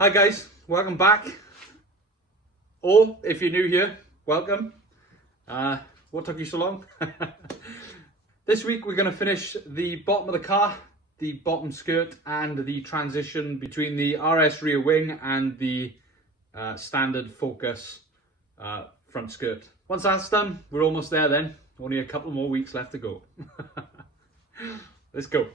Hi guys, welcome back. Or if you're new here, welcome. What took you so long? This week we're going to finish the bottom of the car, the bottom skirt and the transition between the RS rear wing and the standard Focus front skirt. Once that's done, we're almost there then. Only a couple more weeks left to go. Let's go.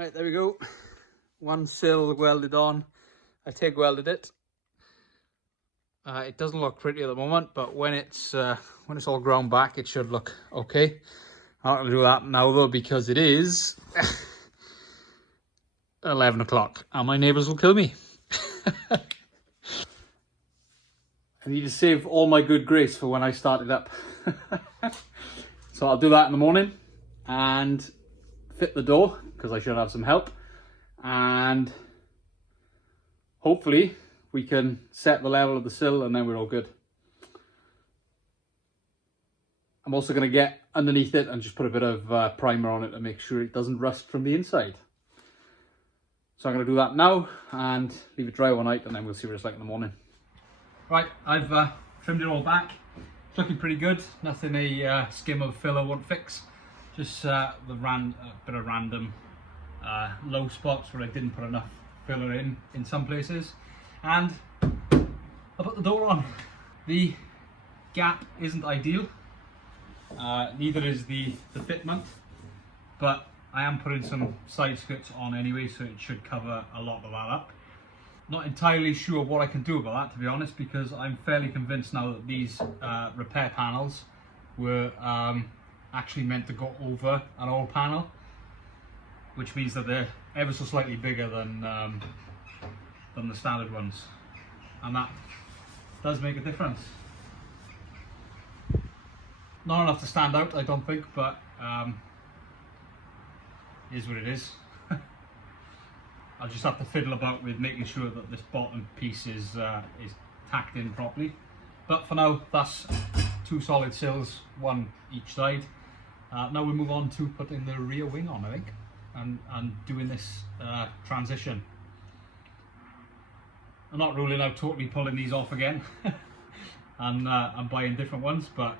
Right, there we go. One sill welded on. I TIG welded it. It doesn't look pretty at the moment, but when it's all ground back, it should look okay. I'm not going to do that now though, because it is 11 o'clock and my neighbours will kill me. I need to save all my good grace for when I start it up. So I'll do that in the morning and fit the door, because I should have some help, and hopefully we can set the level of the sill and then we're all good. I'm also going to get underneath it and just put a bit of primer on it to make sure it doesn't rust from the inside. So I'm going to do that now and leave it dry overnight, and then we'll see what it's like in the morning. Right, I've trimmed it all back. It's looking pretty good. Nothing a skim of filler won't fix. Just the bit of random low spots where I didn't put enough filler in some places. And I put the door on. The gap isn't ideal. Neither is the fitment, but I am putting some side skirts on anyway, so it should cover a lot of that up. Not entirely sure what I can do about that, to be honest, because I'm fairly convinced now that these repair panels were actually meant to go over an old panel, which means that they're ever so slightly bigger than the standard ones, and that does make a difference. Not enough to stand out, I don't think, but is what it is. I'll just have to fiddle about with making sure that this bottom piece is tacked in properly. But for now, that's 2 solid sills, 1 each side. Now we move on to putting the rear wing on, I think, and doing this transition. I'm not ruling out totally pulling these off again and buying different ones, but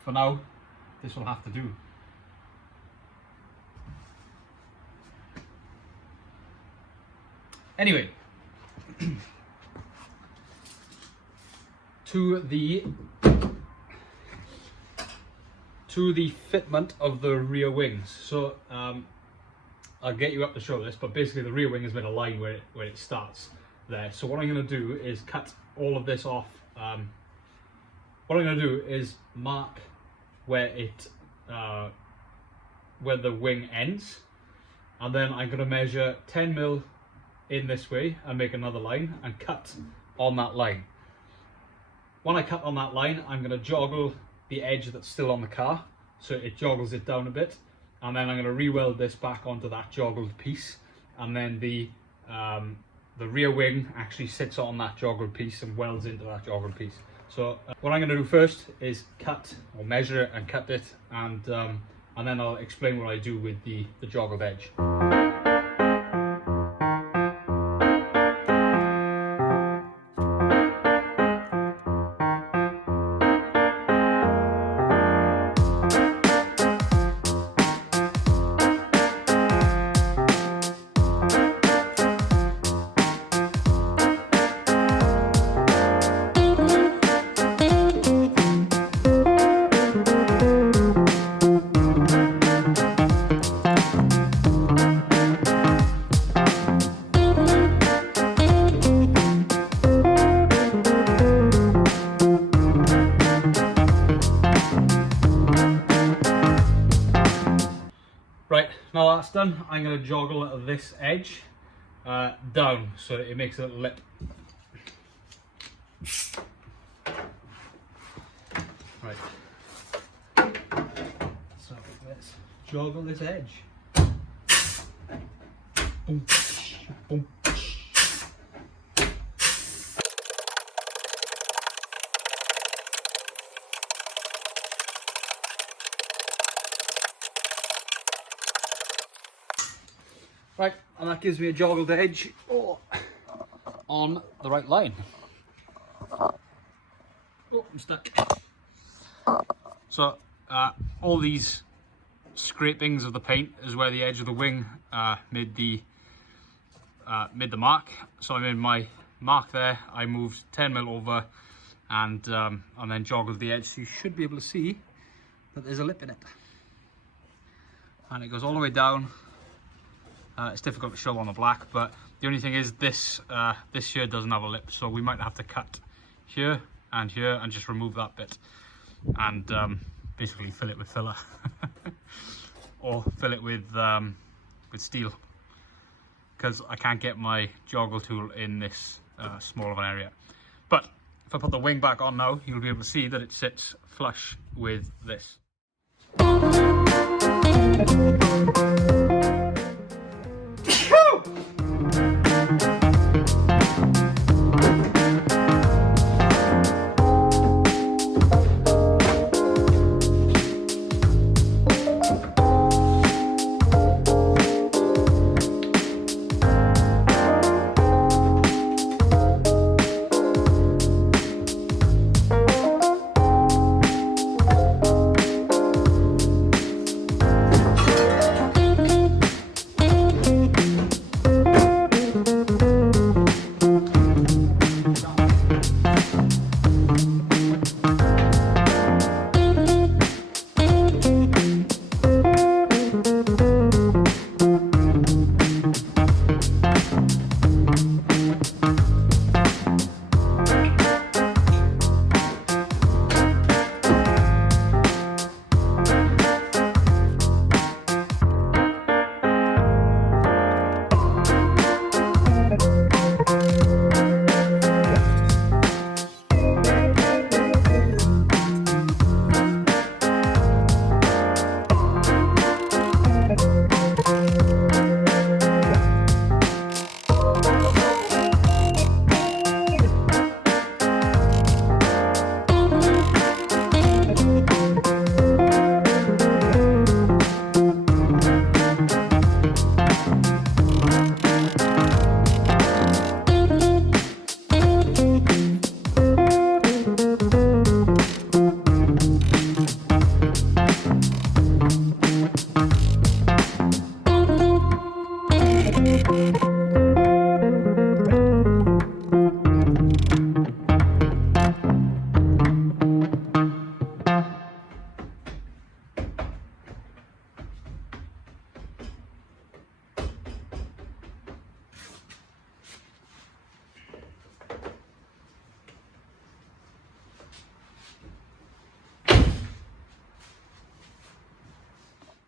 for now, this will have to do. Anyway, to the fitment of the rear wings. So I'll get you up to show this, but basically the rear wing has been a line where it starts there. So what I'm going to do is cut all of this off. What I'm going to do is mark where the wing ends, and then I'm going to measure 10mm in this way and make another line and cut on that line. When I cut on that line, I'm going to joggle the edge that's still on the car, so it joggles it down a bit, and then I'm going to re-weld this back onto that joggled piece, and then the rear wing actually sits on that joggled piece and welds into that joggled piece. So what I'm going to do first is cut or measure it and cut it, and then I'll explain what I do with the joggled edge. Right, now that's done, I'm going to joggle this edge down so that it makes a little lip. Right, so let's joggle this edge. Boom, boom. Right, and that gives me a joggled edge on the right line. Oh, I'm stuck. So all these scrapings of the paint is where the edge of the wing made the mark. So I made my mark there. I moved 10mm over and then joggled the edge, so you should be able to see that there's a lip in it. And it goes all the way down. It's difficult to show on the black, but the only thing is this here doesn't have a lip, so we might have to cut here and just remove that bit and basically fill it with filler or fill it with steel, because I can't get my joggle tool in this small of an area. But if I put the wing back on now, you'll be able to see that it sits flush with this.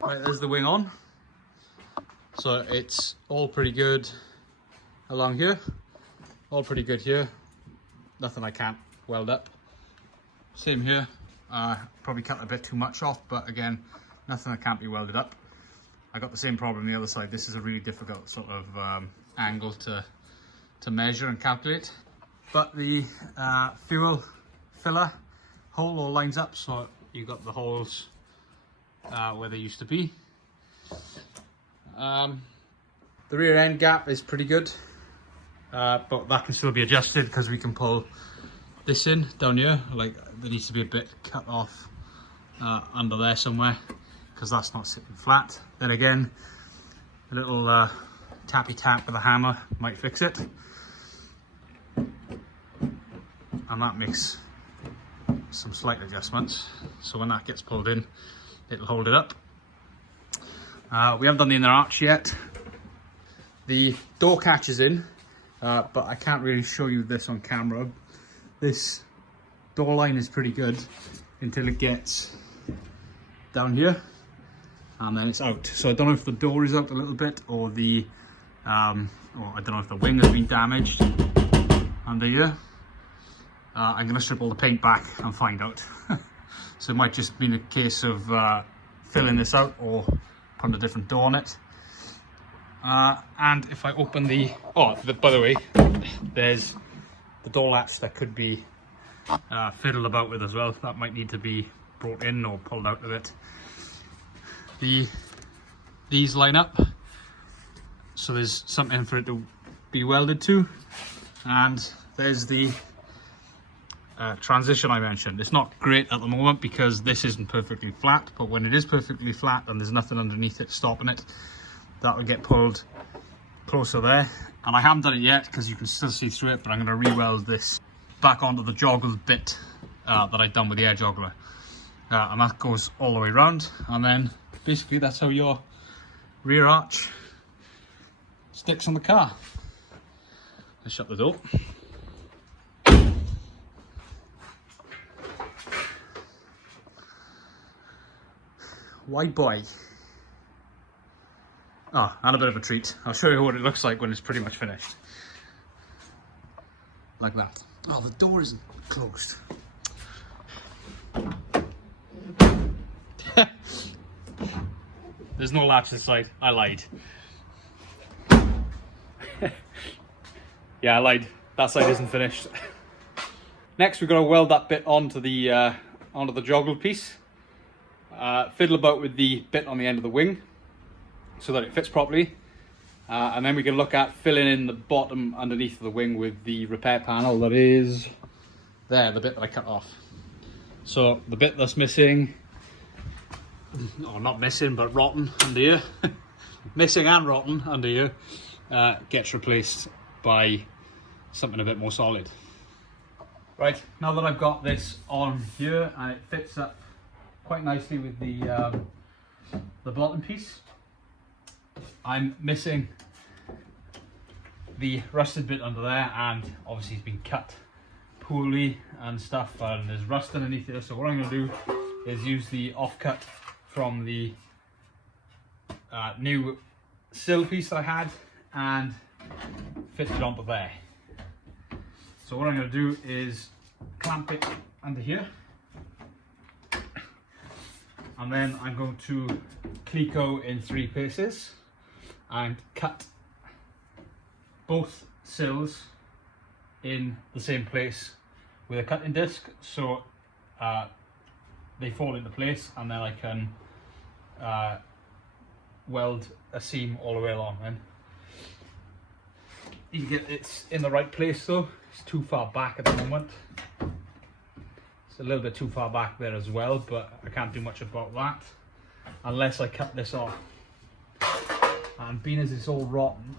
Right, there's the wing on. So it's all pretty good along here. All pretty good here. Nothing I can't weld up. Same here. Probably cut a bit too much off, but again, nothing that can't be welded up. I got the same problem on the other side. This is a really difficult sort of angle to measure and calculate. But the fuel filler hole all lines up, so you got the holes where they used to be. The rear end gap is pretty good, but that can still be adjusted because we can pull this in down here. Like, there needs to be a bit cut off under there somewhere because that's not sitting flat. Then again, a little tappy tap with a hammer might fix it, and that makes some slight adjustments. So when that gets pulled in, it'll hold it up. We haven't done the inner arch yet. The door catch is in, but I can't really show you this on camera. This door line is pretty good until it gets down here, and then it's out. So I don't know if the door is out a little bit, or the or I don't know if the wing has been damaged under here. I'm gonna strip all the paint back and find out. So it might just be a case of filling this out or putting a different door on it. And if I open the, by the way, there's the door latch that could be fiddled about with as well. That might need to be brought in or pulled out of it. These line up, so there's something for it to be welded to. And there's the transition I mentioned. It's not great at the moment because this isn't perfectly flat, but when it is perfectly flat and there's nothing underneath it stopping it, that will get pulled closer there. And I haven't done it yet because you can still see through it, but I'm going to re-weld this back onto the joggled bit that I've done with the air joggler, and that goes all the way around, and then basically that's how your rear arch sticks on the car. Let's shut the door. Why boy? Oh, and a bit of a treat. I'll show you what it looks like when it's pretty much finished. Like that. Oh, the door isn't closed. There's no latch this side. I lied. Yeah, I lied. That side isn't finished. Next, we've got to weld that bit onto the joggle piece. Fiddle about with the bit on the end of the wing so that it fits properly, and then we can look at filling in the bottom underneath the wing with the repair panel that is there, the bit that I cut off. So the bit that's missing, or not missing but rotten under here, missing and rotten under here, gets replaced by something a bit more solid. Right, now that I've got this on here and it fits up quite nicely with the bottom piece, I'm missing the rusted bit under there, and obviously it's been cut poorly and stuff, and there's rust underneath it. So what I'm going to do is use the offcut from the new sill piece that I had and fit it onto there. So what I'm going to do is clamp it under here, and then I'm going to cleco in 3 places and cut both sills in the same place with a cutting disc, so they fall into place, and then I can weld a seam all the way along. Then you can get it's in the right place though. It's too far back at the moment. It's a little bit too far back there as well, but I can't do much about that unless I cut this off. And being as it's all rotten,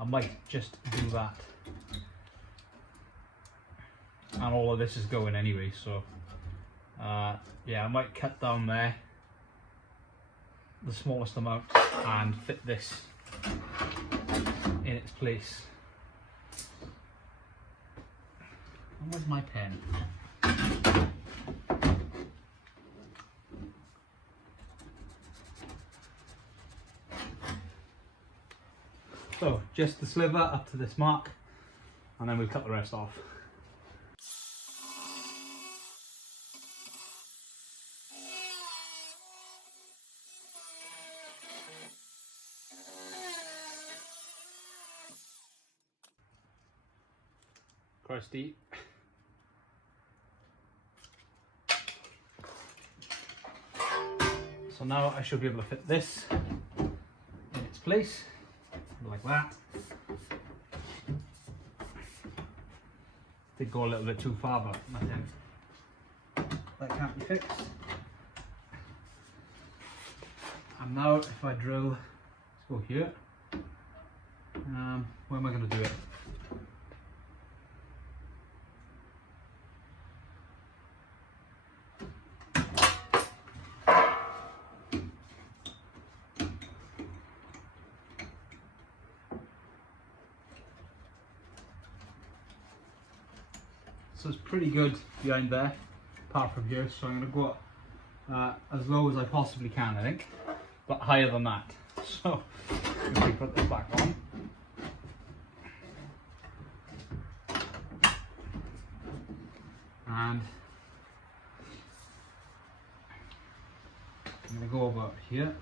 I might just do that. And all of this is going anyway, so yeah, I might cut down there the smallest amount and fit this in its place. And where's my pen? So just the sliver up to this mark, and then we'll cut the rest off. Crusty. So now I should be able to fit this in its place, like that. Did go a little bit too far, but nothing that can't be fixed. And now if I drill, let's go here. Where am I going to do it? So it's pretty good behind there, apart from here, so I'm going to go as low as I possibly can, I think, but higher than that. So if we put this back on, and I'm going to go over here.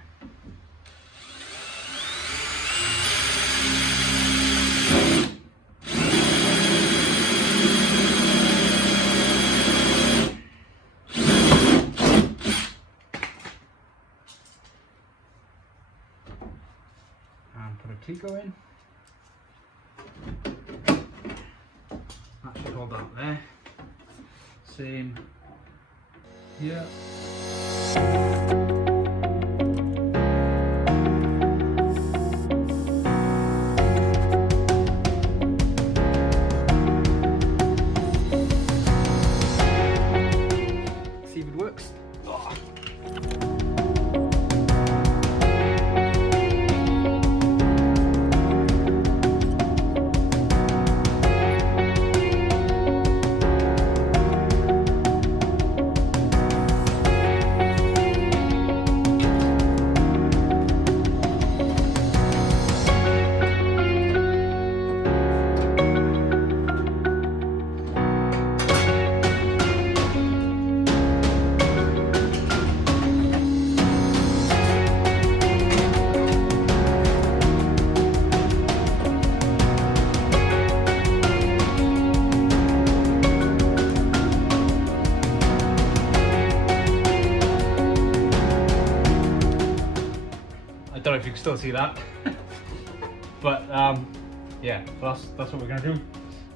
Put a Tico in. That should hold that there. Same here. See if it works. Oh. I don't know if you can still see that, but yeah, so that's what we're going to do.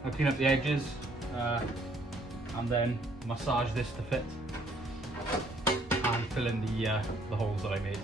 I'll clean up the edges and then massage this to fit and fill in the holes that I made.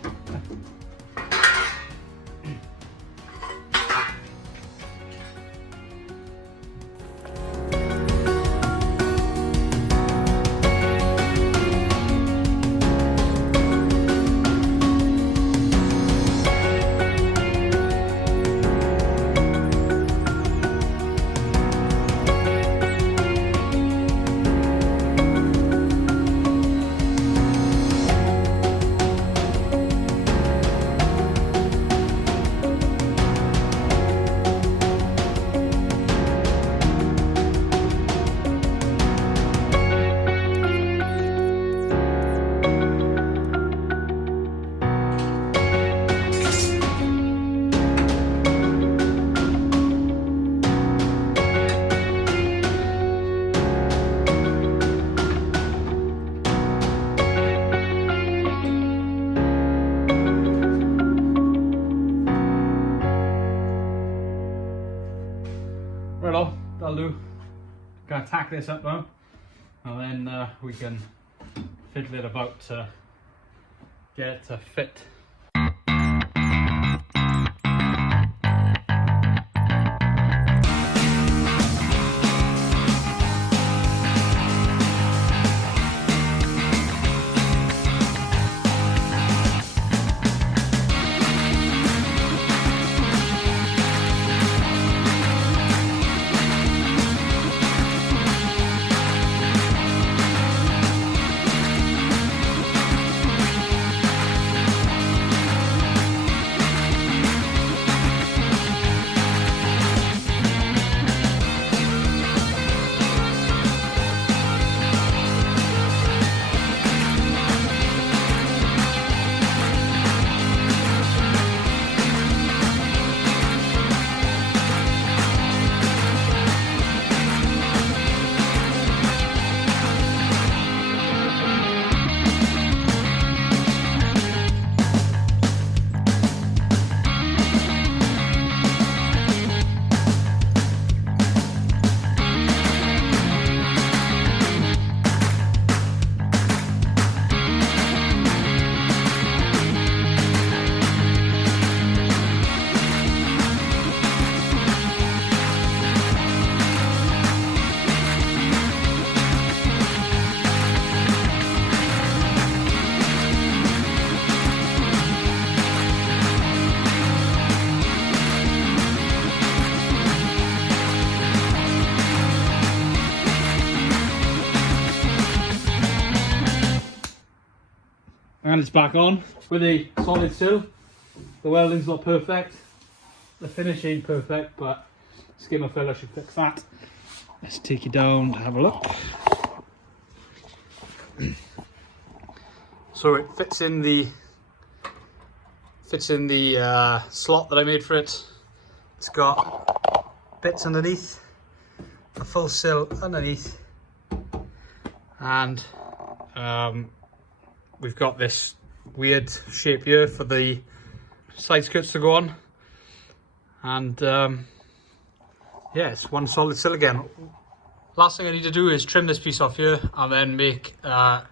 Right on, that'll do. Gonna tack this up now, and then we can fiddle it about to get it to fit. And it's back on with a solid sill. The welding's not perfect. The finish ain't perfect, but skimmer filler should fix that. Let's take you down to have a look. So it fits in the slot that I made for it. It's got bits underneath, a full sill underneath, and we've got this weird shape here for the side skirts to go on. And yeah, it's one solid sill again. Last thing I need to do is trim this piece off here and then make an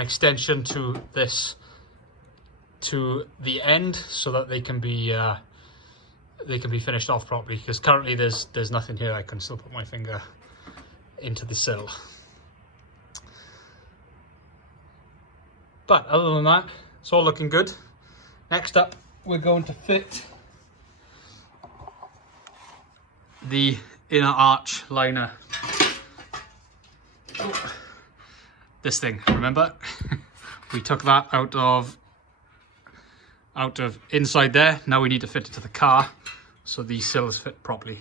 extension to this, to the end, so that they can be finished off properly, because currently there's nothing here. I can still put my finger into the sill. But other than that, it's all looking good. Next up, we're going to fit the inner arch liner. This thing, remember? We took that out of inside there. Now we need to fit it to the car so these sills fit properly.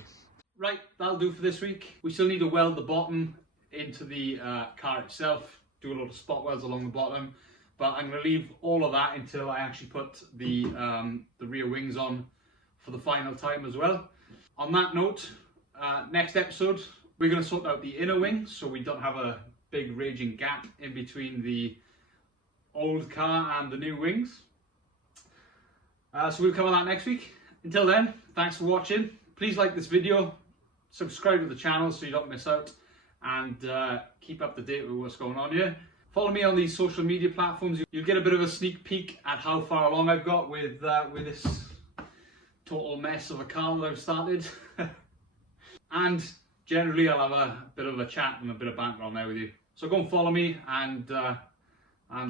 Right, that'll do for this week. We still need to weld the bottom into the car itself, do a lot of spot welds along the bottom, but I'm going to leave all of that until I actually put the rear wings on for the final time as well. On that note, next episode we're going to sort out the inner wing so we don't have a big raging gap in between the old car and the new wings. So we'll cover that next week. Until then, thanks for watching. Please like this video, subscribe to the channel so you don't miss out, and keep up to date with what's going on here. Follow me on these social media platforms. You'll get a bit of a sneak peek at how far along I've got with this total mess of a car that I've started. And generally I'll have a bit of a chat and a bit of banter on there with you. So go and follow me and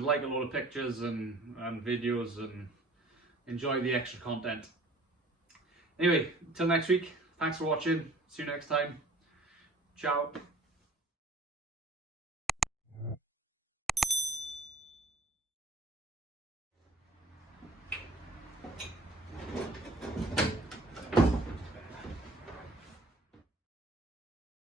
like a lot of pictures and videos and enjoy the extra content. Anyway, until next week, thanks for watching. See you next time. Ciao.